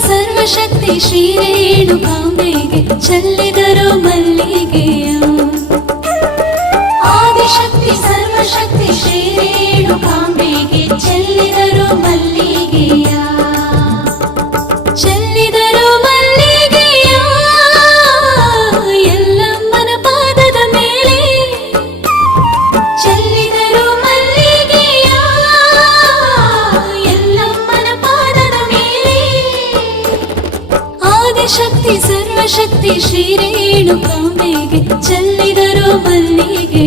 ಸರ್ವಶಕ್ತಿ ಶ್ರೀ ರೇಣುಕಾಂಬೆಗೆ ಚೆಲ್ಲಿದರು ಮಲ್ಲಿಗೆಯ. ಆದಿಶಕ್ತಿ ಸರ್ವಶಕ್ತಿ ಶ್ರೀ ರೇಣುಕಾಂಬೆಗೆ ಚೆಲ್ಲಿದರು ಮಲ್ಲಿಗೆಯ. ಚೆಲ್ಲಿದರು ಮಲ್ಲಿಗೆಯ ಎಲ್ಲಮ್ಮನ ಪಾದದ ಮೇಲೆ. ಚೆಲ್ಲಿದರು ಮಲ್ಲಿಗೆಯ ಎಲ್ಲಮ್ಮನ ಪಾದದ ಮೇಲೆ. ಆದಿಶಕ್ತಿ ಸರ್ವಶಕ್ತಿ ಶ್ರೀ ರೇಣುಕಾಂಬೆಗೆ ಚೆಲ್ಲಿ